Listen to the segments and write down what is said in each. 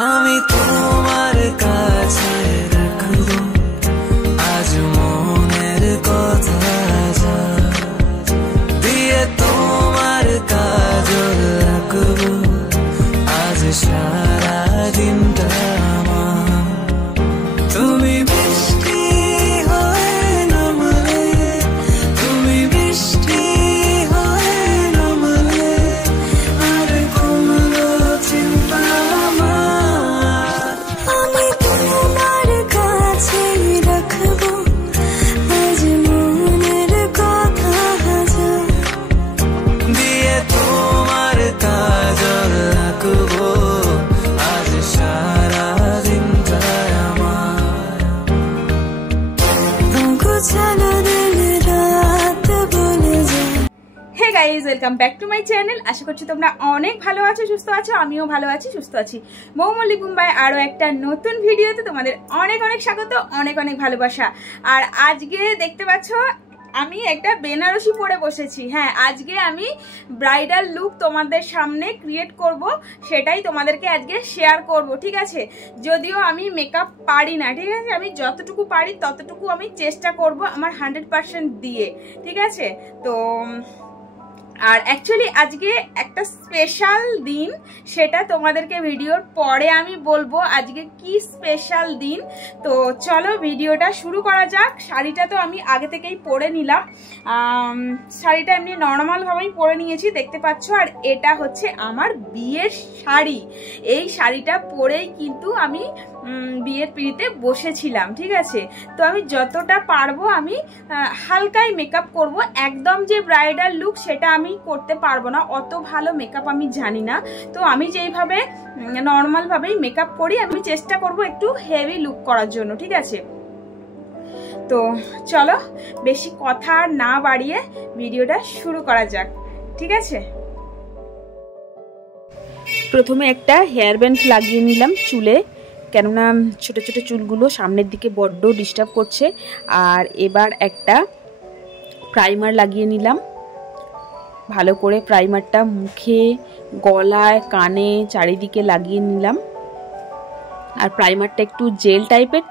আমি তোমার কাছে রাখবো আজ মনের কথা দিয়ে তোমার কাজল রাখবো আজ সারা দিনটা আমার তুমি বৃষ্টি হয়ে নামলে তুমি বৃষ্টি হয়ে নামলে আর কমলো চিন্তা আমার আমি তোমার কাছে রাখবো আজ মনের কথা দিয়ে তোমার কাজল রাখবো আজ সারা দিনটা আমার গোছানো দিন রাত বলে যায়। Hey guys, welcome back to my channel. আশা করছি তোমরা অনেক ভালো আছো, সুস্থ আছো। আমিও ভালো আছি, সুস্থ আছি। মৌমল্লিক মুম্বাই আরও একটা নতুন ভিডিওতে তোমাদের অনেক অনেক স্বাগত, অনেক অনেক ভালোবাসা। আর আজকে দেখতে পাচ্ছ আমি একটা বেনারসি পরে বসেছি। হ্যাঁ, আজকে আমি ব্রাইডাল লুক তোমাদের সামনে ক্রিয়েট করব, সেটাই তোমাদেরকে আজকে শেয়ার করব, ঠিক আছে। যদিও আমি মেকআপ পারি না, ঠিক আছে, আমি যতটুকু পারি ততটুকু আমি চেষ্টা করব আমার 100% দিয়ে, ঠিক আছে। তো আর অ্যাকচুয়ালি আজকে একটা স্পেশাল দিন, সেটা তোমাদেরকে ভিডিওর পরে আমি বলবো আজকে কি স্পেশাল দিন। তো চলো ভিডিওটা শুরু করা যাক। শাড়িটা তো আমি আগে থেকেই পরে নিলাম, শাড়িটা এমনি নর্মালভাবেই পরে নিয়েছি, দেখতে পাচ্ছ। আর এটা হচ্ছে আমার বিয়ের শাড়ি। এই শাড়িটা পরেই কিন্তু আমি বিয়ের পিড়িতে বসেছিলাম, ঠিক আছে। তো আমি যতটা পারবো আমি হালকাই মেকআপ করব, একদম যে ব্রাইডাল লুক সেটা আমি করতে পারবো না, অত ভালো মেকআপ আমি জানি না। তো আমি যেইভাবে নর্মালভাবেই মেকআপ করি, আমি চেষ্টা করব একটু হেভি লুক করার জন্য, ঠিক আছে। তো চলো বেশি কথা না বাড়িয়ে ভিডিওটা শুরু করা যাক, ঠিক আছে। প্রথমে একটা হেয়ার ব্যান্ড লাগিয়ে নিলাম চুলে, কেননা ছোট ছোট চুলগুলো সামনের দিকে বড্ড ডিস্টার্ব করছে। আর এবার একটা প্রাইমার লাগিয়ে নিলাম, ভালো করে প্রাইমারটা মুখে, গলায়, কানে, চারিদিকে লাগিয়ে নিলাম। আর প্রাইমারটা একটু জেল টাইপের,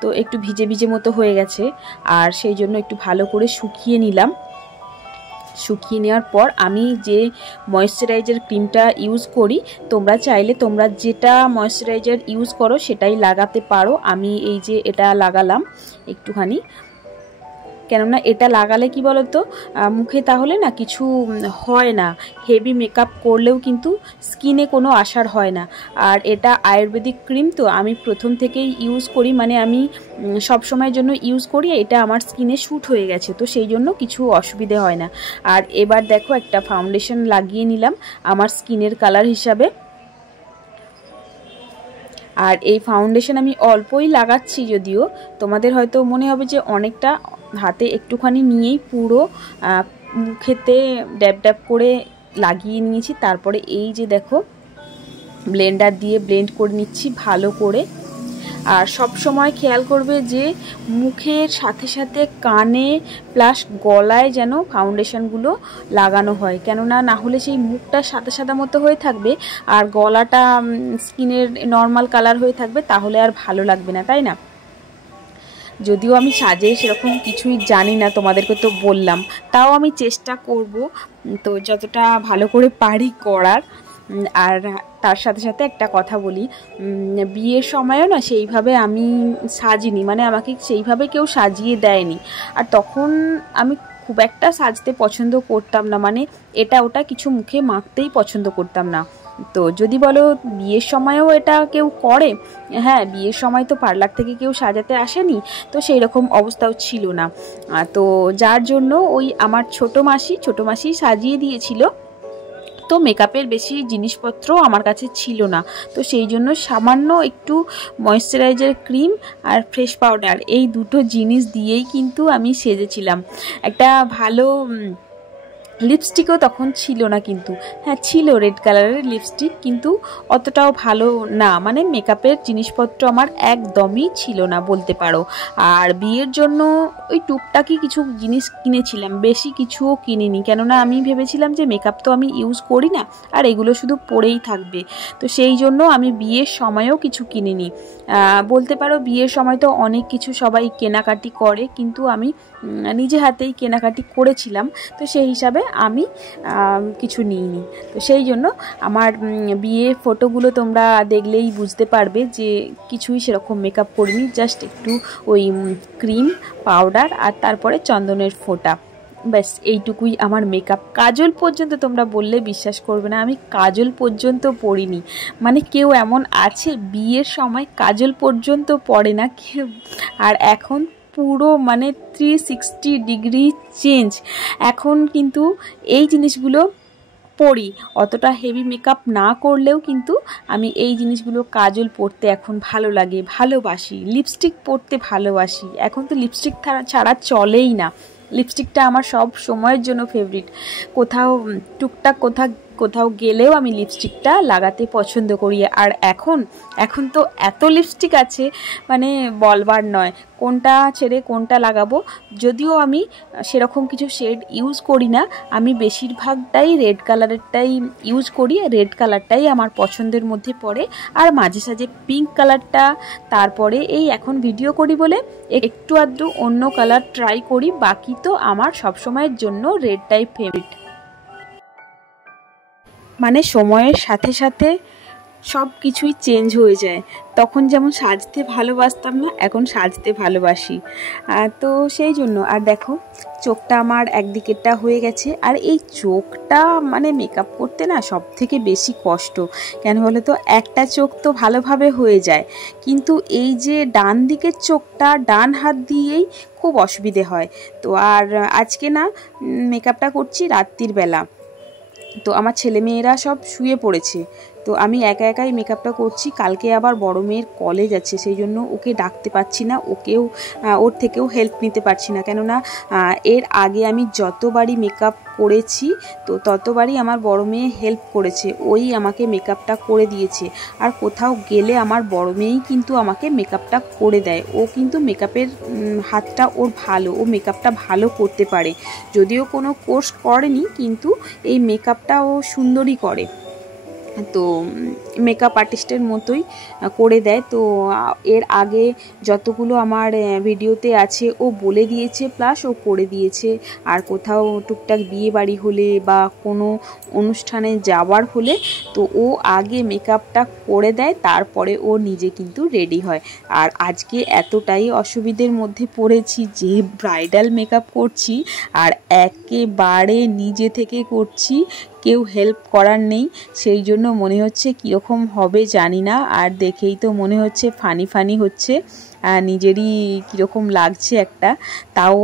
তো একটু ভিজে ভিজে মতো হয়ে গেছে, আর সেই জন্য একটু ভালো করে শুকিয়ে নিলাম। শুকিয়ে নেওয়ার পর আমি যে ময়েশ্চারাইজার ক্রিমটা ইউজ করি, তোমরা চাইলে তোমরা যেটা ময়েশ্চারাইজার ইউজ করো সেটাই লাগাতে পারো। আমি এই যে এটা লাগালাম একটুখানি, কেননা এটা লাগালে কি বলতো মুখে তাহলে না কিছু হয় না, হেভি মেকআপ করলেও কিন্তু স্কিনে কোনো আসার হয় না। আর এটা আয়ুর্বেদিক ক্রিম, তো আমি প্রথম থেকেই ইউজ করি, মানে আমি সব সময়ের জন্য ইউজ করি, এটা আমার স্কিনে শ্যুট হয়ে গেছে, তো সেই জন্য কিছু অসুবিধে হয় না। আর এবার দেখো একটা ফাউন্ডেশন লাগিয়ে নিলাম আমার স্কিনের কালার হিসাবে। আর এই ফাউন্ডেশন আমি অল্পই লাগাচ্ছি, যদিও তোমাদের হয়তো মনে হবে যে অনেকটা, হাতে একটুখানি নিয়েই পুরো মুখেতে ড্যাব ড্যাব করে লাগিয়ে নিয়েছি। তারপরে এই যে দেখো ব্লেন্ডার দিয়ে ব্লেন্ড করে নিচ্ছি ভালো করে। আর সব সময় খেয়াল করবে যে মুখের সাথে সাথে কানে প্লাস গলায় যেন ফাউন্ডেশনগুলো লাগানো হয়, কেননা না হলে সেই মুখটা সাদা সাদা মতো হয়ে থাকবে আর গলাটা স্কিনের নর্মাল কালার হয়ে থাকবে, তাহলে আর ভালো লাগবে না, তাই না। যদিও আমি সাজে সেরকম কিছুই জানি না, তোমাদেরকে তো বললাম, তাও আমি চেষ্টা করব তো যতটা ভালো করে পারি করার। আর তার সাথে সাথে একটা কথা বলি, বিয়ের সময়ও না সেইভাবে আমি সাজিনি, মানে আমাকে সেইভাবে কেউ সাজিয়ে দেয়নি। আর তখন আমি খুব একটা সাজতে পছন্দ করতাম না, মানে এটা ওটা কিছু মুখে মাখতেই পছন্দ করতাম না। তো যদি বলো বিয়ের সময়ও এটা কেউ করে, হ্যাঁ, বিয়ের সময় তো পার্লার থেকে কেউ সাজাতে আসেনি, তো সেই রকম অবস্থাও ছিল না। তো যার জন্য ওই আমার ছোটো মাসি সাজিয়ে দিয়েছিল। তো মেকআপের বেশি জিনিসপত্র আমার কাছে ছিল না, তো সেই জন্য সামান্য একটু ময়েশ্চারাইজার ক্রিম আর ফ্রেশ পাউডার, এই দুটো জিনিস দিয়েই কিন্তু আমি সেজেছিলাম। একটা ভালো লিপস্টিকও তখন ছিল না, কিন্তু হ্যাঁ ছিল রেড কালারের লিপস্টিক, কিন্তু অতটাও ভালো না, মানে মেকআপের জিনিসপত্র আমার একদমই ছিল না বলতে পারো। আর বিয়ের জন্য ওই টুকটাকি কিছু জিনিস কিনেছিলাম, বেশি কিছুও কিনিনি, কেননা আমি ভেবেছিলাম যে মেকআপ তো আমি ইউজ করি না আর এগুলো শুধু পরেই থাকবে, তো সেই জন্য আমি বিয়ের সময়ও কিছু কিনিনি। বলতে পারো বিয়ের সময় তো অনেক কিছু সবাই কেনাকাটি করে, কিন্তু আমি নিজে হাতেই কেনাকাটি করেছিলাম, তো সেই হিসাবে আমি কিছু নিইনি। তো সেই জন্য আমার বিয়ে ফটোগুলো তোমরা দেখলেই বুঝতে পারবে যে কিছুই সেরকম মেকআপ করিনি, জাস্ট একটু ওই ক্রিম পাউডার আর তারপরে চন্দনের ফোঁটা, ব্যাস এইটুকুই আমার মেকআপ। কাজল পর্যন্ত তোমরা বললে বিশ্বাস করবে না, আমি কাজল পর্যন্ত পরিনি। মানে কেউ এমন আছে বিয়ের সময় কাজল পর্যন্ত পরে না কেউ, আর এখন পুরো মানে 360 ডিগ্রি চেঞ্জ। এখন কিন্তু এই জিনিসগুলো পরি, অতটা হেভি মেকআপ না করলেও কিন্তু আমি এই জিনিসগুলো, কাজল পরতে এখন ভালো লাগে, ভালোবাসি, লিপস্টিক পরতে ভালোবাসি। এখন তো লিপস্টিক ছাড়া চলেই না, লিপস্টিকটা আমার সব সময়ের জন্য ফেভারিট। কোথাও টুকটাক কোথাও গেলেও আমি লিপস্টিকটা লাগাতে পছন্দ করি। আর এখন তো এত লিপস্টিক আছে মানে বলবার নয়, কোনটা ছেড়ে কোনটা লাগাবো। যদিও আমি সেরকম কিছু শেড ইউজ করি না, আমি বেশিরভাগটাই রেড কালারেরটাই ইউজ করি, রেড কালারটাই আমার পছন্দের মধ্যে পড়ে। আর মাঝে সাঝে পিঙ্ক কালারটা, তারপরে এই এখন ভিডিও করি বলে একটু আধটু অন্য কালার ট্রাই করি, বাকি তো আমার সবসময়ের জন্য রেডটাই ফেভারিট। মানে সময়ের সাথে সাথে সব কিছুই চেঞ্জ হয়ে যায়। তখন যেমন সাজতে ভালোবাসতাম না, এখন সাজতে ভালোবাসি। তো সেই জন্য। আর দেখো চোখটা আমার একদিকেরটা হয়ে গেছে, আর এই চোখটা মানে মেকআপ করতে না সব থেকে বেশি কষ্ট। কেন বলো তো, একটা চোখ তো ভালোভাবে হয়ে যায়, কিন্তু এই যে ডান দিকের চোখটা ডান হাত দিয়েই খুব অসুবিধে হয়। তো আর আজকে না মেকআপটা করছি রাত্রির বেলা, তো আমার ছেলেমেয়েরা সব শুয়ে পড়েছে, তো আমি একা একাই মেকআপটা করছি। কালকে আবার বড় মেয়ের কলেজ আছে, সেই জন্য ওকে ডাকতে পারছি না, ওর থেকেও হেল্প নিতে পারছি না। কেননা এর আগে আমি যতবারই মেকআপ করেছি তো ততবারই আমার বড় মেয়ে হেল্প করেছে, ওই আমাকে মেকআপটা করে দিয়েছে। আর কোথাও গেলে আমার বড় মেয়েই কিন্তু আমাকে মেকআপটা করে দেয়, ও কিন্তু মেকআপের হাতটা ওর ভালো, ও মেকআপটা ভালো করতে পারে। যদিও কোনো কোর্স করেনি, কিন্তু এই মেকআপটা ও সুন্দরই করে, তো মেকআপ আর্টিস্টের মতোই করে দেয়। তো এর আগে যতগুলো আমার ভিডিওতে আছে ও বলে দিয়েছে, প্লাস ও করে দিয়েছে। আর কোথাও টুকটাক বিয়ে বাড়ি হলে বা কোনো অনুষ্ঠানে যাওয়ার হলে তো ও আগে মেকআপটা করে দেয়, তারপরে ও নিজে কিন্তু রেডি হয়। আর আজকে এতটাই অসুবিধের মধ্যে পড়েছি যে ব্রাইডাল মেকআপ করছি আর একেবারে নিজে থেকে করছি, কেউ হেল্প করার নেই, সেই জন্য মনে হচ্ছে কীরকম হবে জানি না। আর দেখেই তো মনে হচ্ছে ফানি ফানি হচ্ছে, নিজেরই কীরকম লাগছে একটা। তাও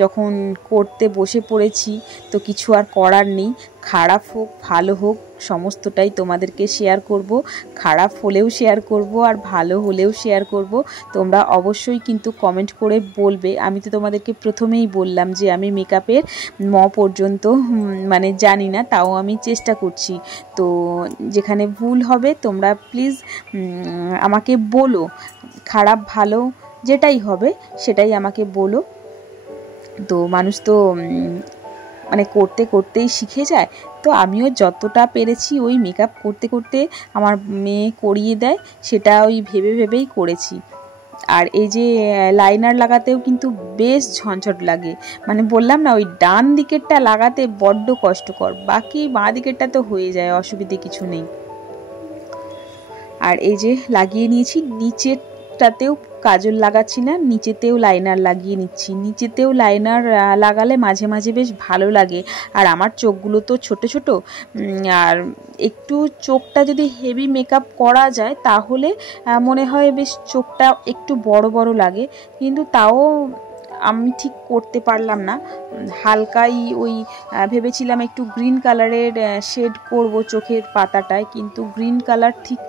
যখন করতে বসে পড়েছি তো কিছু আর করার নেই, খারাপ হোক ভালো হোক সমস্তটাই তোমাদেরকে শেয়ার করব। খারাপ হলেও শেয়ার করব আর ভালো হলেও শেয়ার করব। তোমরা অবশ্যই কিন্তু কমেন্ট করে বলবে। আমি তো তোমাদেরকে প্রথমেই বললাম যে আমি মেকআপের পর্যন্ত মানে জানি না, তাও আমি চেষ্টা করছি। তো যেখানে ভুল হবে তোমরা প্লিজ আমাকে বলো, খারাপ ভালো যেটাই হবে সেটাই আমাকে বলো। তো মানুষ তো মানে করতে করতেই শিখে যায়, তো আমিও যতটা পেরেছি ওই মেকআপ করতে করতে আমার মেয়ে করিয়ে দেয়, সেটা ওই ভেবে ভেবেই করেছি। আর এই যে লাইনার লাগাতেও কিন্তু বেশ ঝঞ্ঝট লাগে, মানে বললাম না ওই ডান দিকেরটা লাগাতে বড্ড কষ্টকর, বাকি বাঁ দিকেরটা তো হয়ে যায়, অসুবিধে কিছু নেই। আর এই যে লাগিয়ে নিয়েছি, নিচেরটাতেও কাজল লাগাচ্ছি না, নিচেতেও লাইনার লাগিয়ে নিচ্ছি। নিচেতেও লাইনার লাগালে মাঝে মাঝে বেশ ভালো লাগে। আর আমার চোখগুলো তো ছোট ছোট, আর একটু চোখটা যদি হেভি মেকআপ করা যায় তাহলে মনে হয় বেশ চোখটা একটু বড় বড় লাগে, কিন্তু তাও আমি ঠিক করতে পারলাম না। হালকাই ওই ভেবেছিলাম একটু গ্রিন কালারের শেড করব চোখের পাতাটায়, কিন্তু গ্রিন কালার ঠিক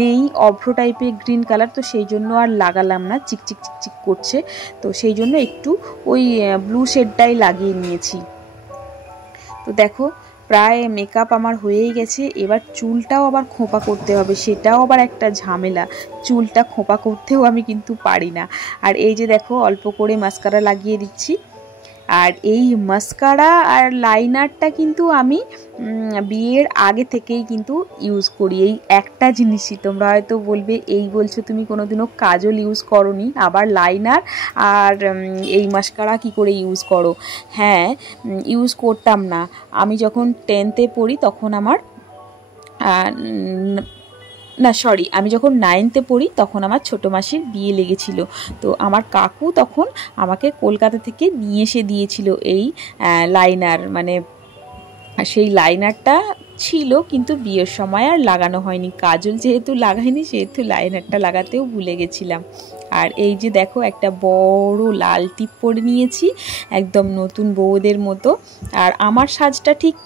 নেই, অভ্র টাইপের গ্রিন কালার, তো সেই জন্য আর লাগালাম না, চিকচিক চিকচিক করছে, তো সেই জন্য একটু ওই ব্লু শেডটাই লাগিয়ে নিয়েছি। তো দেখো প্রায় মেকআপ আমার হয়েই গেছে। এবার চুলটাও আবার খোঁপা করতে হবে, সেটাও আবার একটা ঝামেলা। চুলটা খোঁপা করতেও আমি কিন্তু পারি না। আর এই যে দেখো অল্প করে মাস্কারা লাগিয়ে দিচ্ছি। আর এই মাস্কারা আর লাইনারটা কিন্তু আমি বিয়ের আগে থেকেই কিন্তু ইউজ করি। এই একটা জিনিসই, তোমরা হয়তো বলবে এই বলছো তুমি কোনোদিনও কাজল ইউজ করোনি, আবার লাইনার আর এই মাস্কারা কি করে ইউজ করো? হ্যাঁ, ইউজ করতাম না। আমি যখন 10th-এ পড়ি তখন আমার না সরি, আমি যখন 9th-এ পড়ি তখন আমার ছোটো মাসির বিয়ে লেগেছিল। তো আমার কাকু তখন আমাকে কলকাতা থেকে নিয়ে এসে দিয়েছিল এই লাইনার, মানে সেই লাইনারটা ছিল কিন্তু বিয়ের সময় আর লাগানো হয়নি। কাজল যেহেতু লাগাইনি সেহেতু লাইনারটা লাগাতেও ভুলে গেছিলাম। আর এই যে দেখো একটা বড় লাল টিপ পরে নিয়েছি, একদম নতুন বউদের মতো। আর আমার সাজটা ঠিক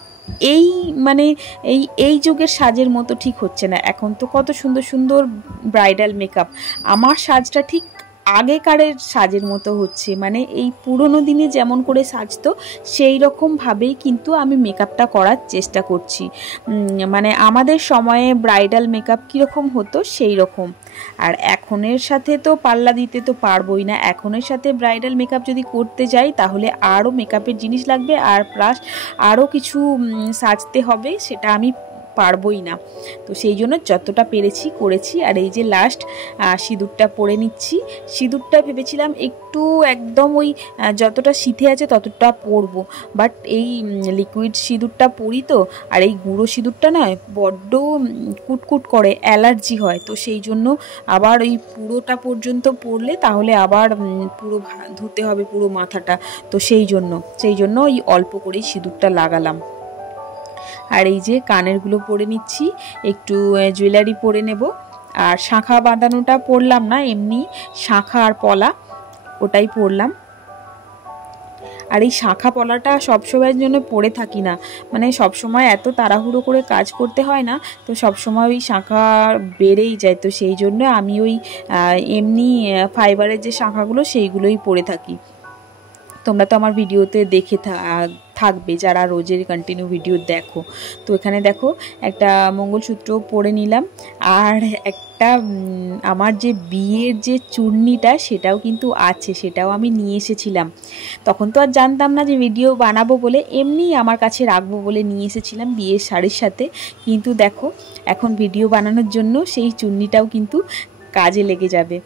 এই মানে এই যুগের সাজের মতো ঠিক হচ্ছে না। এখন তো কত সুন্দর সুন্দর ব্রাইডাল মেকআপ, আমার সাজটা ঠিক আগেকারের সাজের মতো হচ্ছে। মানে এই পুরনো দিনে যেমন করে সাজতো সেই রকমভাবেই কিন্তু আমি মেকআপটা করার চেষ্টা করছি। মানে আমাদের সময়ে ব্রাইডাল মেকআপ কীরকম হতো সেই রকম। আর এখনের সাথে তো পাল্লা দিতে তো পারবোই না। এখনের সাথে ব্রাইডাল মেকআপ যদি করতে যাই তাহলে আরও মেকআপের জিনিস লাগবে, আর প্লাস আরও কিছু সাজতে হবে, সেটা আমি পারবোই না। তো সেই জন্য যতটা পেরেছি করেছি। আর এই যে লাস্ট সিঁদুরটা পরে নিচ্ছি। সিঁদুরটা ভেবেছিলাম একটু একদম ওই যতটা সিঁথে আছে ততটা পরবো, বাট এই লিকুইড সিঁদুরটা পরি তো, আর এই গুঁড়ো সিঁদুরটা নয় বড্ড কুটকুট করে, অ্যালার্জি হয়। তো সেই জন্য আবার ওই পুরোটা পর্যন্ত পরলে তাহলে আবার পুরো ধুতে হবে পুরো মাথাটা। তো সেই জন্য ওই অল্প করেই সিঁদুরটা লাগালাম। আর এই যে কানেরগুলো পরে নিচ্ছি, একটু জুয়েলারি পরে নেব। আর শাঁখা বাঁধানোটা পরলাম না, এমনি শাঁখা আর পলা ওটাই পরলাম। আর এই শাঁখা পলাটা সবসময়ের জন্য পরে থাকি না, মানে সবসময় এত তাড়াহুড়ো করে কাজ করতে হয় না, তো সবসময় ওই শাঁখা বেড়েই যায়। তো সেই জন্য আমি ওই এমনি ফাইবারের যে শাঁখাগুলো সেইগুলোই পরে থাকি। তোমরা তো আমার ভিডিওতে দেখে থাকবে যারা রোজের কন্টিনিউ ভিডিও দেখো। তো এখানে দেখো একটা মঙ্গলসূত্র পরে নিলাম। আর একটা আমার যে বিয়ের যে চূর্ণিটা সেটাও কিন্তু আছে, সেটাও আমি নিয়ে এসেছিলাম। তখন তো আর জানতাম না যে ভিডিও বানাবো বলে, এমনি আমার কাছে রাখবো বলে নিয়ে এসেছিলাম বিয়ের শাড়ির সাথে। কিন্তু দেখো এখন ভিডিও বানানোর জন্য সেই চূর্ণিটাও কিন্তু কাজে লেগে যাবে।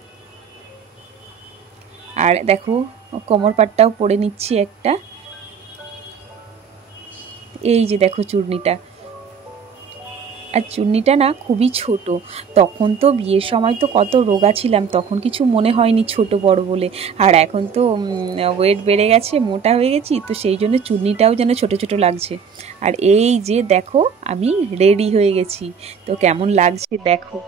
আর দেখো কোমর পাটটাও পরে নিচ্ছি একটা। এই যে দেখো চূর্ণিটা, আর চূর্ণিটা না খুবই ছোট। তখন তো বিয়ের সময় তো কত রোগা ছিলাম, তখন কিছু মনে হয়নি ছোট বড় বলে। আর এখন তো ওয়েট বেড়ে গেছে, মোটা হয়ে গেছি, তো সেই জন্য চূর্ণিটাও যেন ছোট ছোট লাগছে। আর এই যে দেখো আমি রেডি হয়ে গেছি, তো কেমন লাগছে দেখো।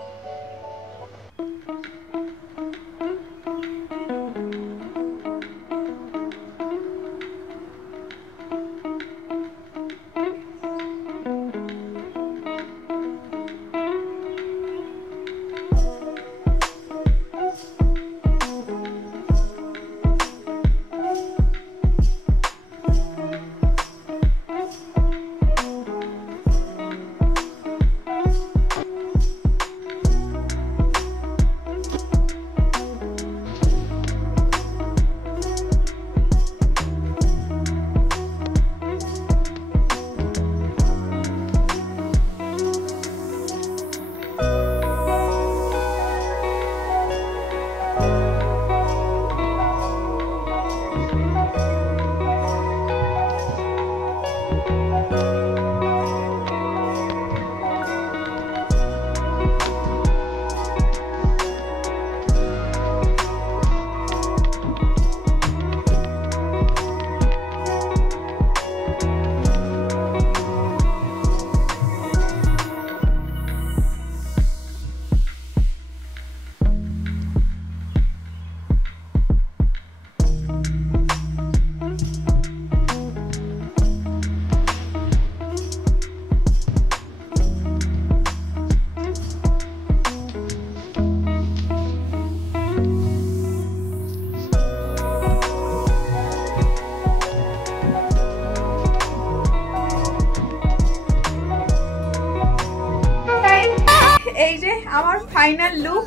এই যে আমার ফাইনাল লুক,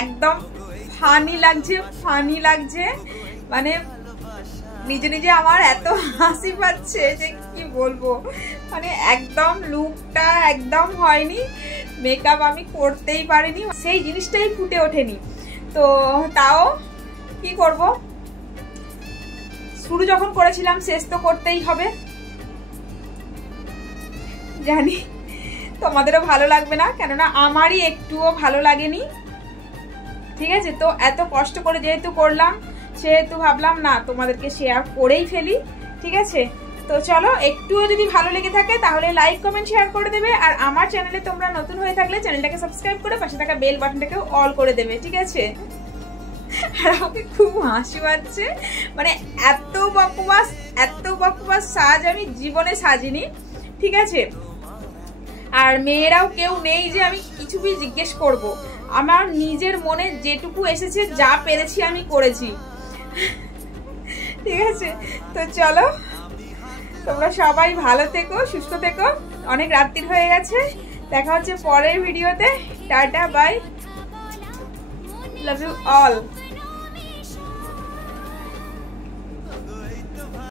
একদম ফানি লাগছে, মানে নিজে নিজে আমার এত হাসি পাচ্ছে যে কি বলবো। মানে একদম লুকটা একদম হয়নি, মেকআপ আমি করতেই পারিনি, সেই জিনিসটাই ফুটে ওঠেনি। তো তাও কি করব, শুরু যখন করেছিলাম শেষ তো করতেই হবে। জানি তোমাদেরও ভালো লাগবে না, কেননা আমারই একটুও ভালো লাগেনি। ঠিক আছে, তো এত কষ্ট করে যেহেতু করলাম সেহেতু ভাবলাম না তোমাদেরকে শেয়ার করেই ফেলি। ঠিক আছে, তো চলো, একটুও যদি ভালো লেগে থাকে তাহলে লাইক কমেন্ট শেয়ার করে দেবে। আর আমার চ্যানেলে তোমরা নতুন হয়ে থাকলে চ্যানেলটাকে সাবস্ক্রাইব করে পাশে থাকা বেল বাটনটাকেও অল করে দেবে। ঠিক আছে, আর আমাকে খুব হাসি পাচ্ছে, মানে এত বকবাস সাজ আমি জীবনে সাজিনি। ঠিক আছে, আর মেয়েরাও কেউ নেই যে আমি কিছু জিজ্ঞেস করব, আমার নিজের মনে যেটুকু এসেছে যা পেরেছি আমি করেছি। ঠিক আছে, তো চলো, তোমরা সবাই ভালো থেকো, সুস্থ থেকো। অনেক রাত্রি হয়ে গেছে, দেখা হচ্ছে পরের ভিডিওতে। Tata, bye, love you all.